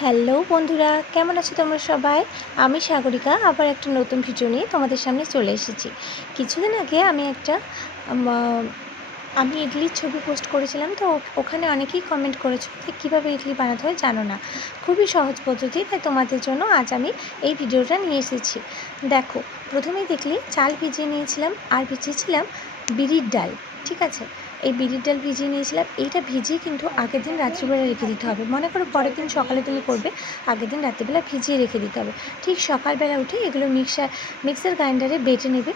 Hello বন্ধুরা, কেমন আছো তোমরা সবাই? আমি সাগরিকা আবার একটা নতুন ভিডিও নিয়ে তোমাদের সামনে চলে এসেছি। কিছুদিন আগে আমি ইডলির ছবি পোস্ট করেছিলাম, তো ওখানে অনেকেই কমেন্ট করেছো যে কীভাবে ইডলি বানাতে হয় জানো না। খুবই সহজ পদ্ধতি, তাই তোমাদের জন্য আজ আমি এই ভিডিওটা নিয়ে এসেছি। দেখো, প্রথমেই দেখলি চাল ভিজিয়ে নিয়েছিলাম আর ভিজিয়েছিলাম বিরির ডাল। ঠিক আছে, এই বিরির ডাল ভিজিয়ে নিয়েছিলাম। এইটা ভিজিয়ে কিন্তু আগের দিন রাত্রিবেলা রেখে দিতে হবে। মনে করো পরের দিন সকালে তুমি করবে, আগের দিন রাত্রিবেলা ভিজিয়ে রেখে দিতে হবে। ঠিক সকালবেলা উঠে এগুলো মিক্সার গ্রাইন্ডারে বেটে নেবে।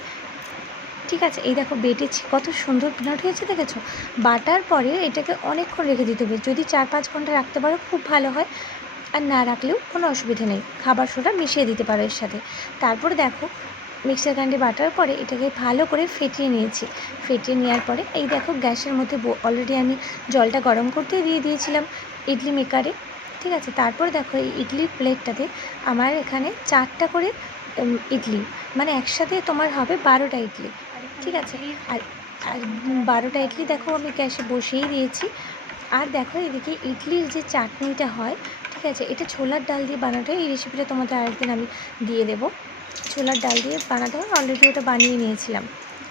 ঠিক আছে, এই দেখো বেটেছি, কত সুন্দর পিনট হয়েছে দেখেছো। বাটার পরে এটাকে অনেকক্ষণ রেখে দিতে হবে। যদি 4-5 ঘন্টা রাখতে পারো খুব ভালো হয়, আর না রাখলেও কোনো অসুবিধা নেই, খাবার সোডা মিশিয়ে দিতে পারো এর সাথে। তারপরে দেখো মিক্সার গ্রাইন্ডারে বাটার পরে এটাকে ভালো করে ফেটিয়ে নিয়েছি। ফেটিয়ে নেওয়ার পরে এই দেখো গ্যাসের মধ্যে অলরেডি আমি জলটা গরম করতে দিয়ে দিয়েছিলাম ইডলি মেকারে। ঠিক আছে, তারপরে দেখো এই ইডলির প্লেটটাতে আমার এখানে 4টা করে ইডলি, মানে একসাথে তোমার হবে 12টা ইডলি। ঠিক আছে, আর আর 12টা ইডলি দেখো আমি গ্যাসে বসিয়েই দিয়েছি। আর দেখো এদিকে ইডলির যে চাটনিটা হয়, ঠিক আছে, এটা ছোলার ডাল দিয়ে বানাতে হয়। এই রেসিপিটা তোমাদের আরেকদিন আমি দিয়ে দেবো। ছোলার ডাল দিয়ে বানাতে হয়, অলরেডি ওটা বানিয়ে নিয়েছিলাম।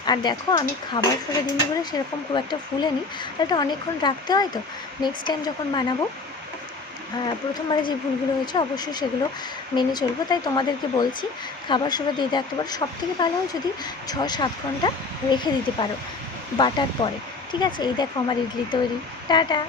আর দেখো আমি খাবার সোডা দিন বলে সেরকম খুব একটা ফুলেনি, আর এটা অনেকক্ষণ রাখতে হয়, তো নেক্সট টাইম যখন বানাবো প্রথমবারে যে ভুলগুলো হয়েছে অবশ্যই সেগুলো মেনে চলবো। তাই তোমাদেরকে বলছি খাবার সোডা দিয়ে রাখতে পারো। সবথেকে ভালো হয় যদি 6-7 ঘন্টা রেখে দিতে পারো বাটার পরে। ঠিক আছে, এই দেখো আমার ইডলি তৈরি। টাটা।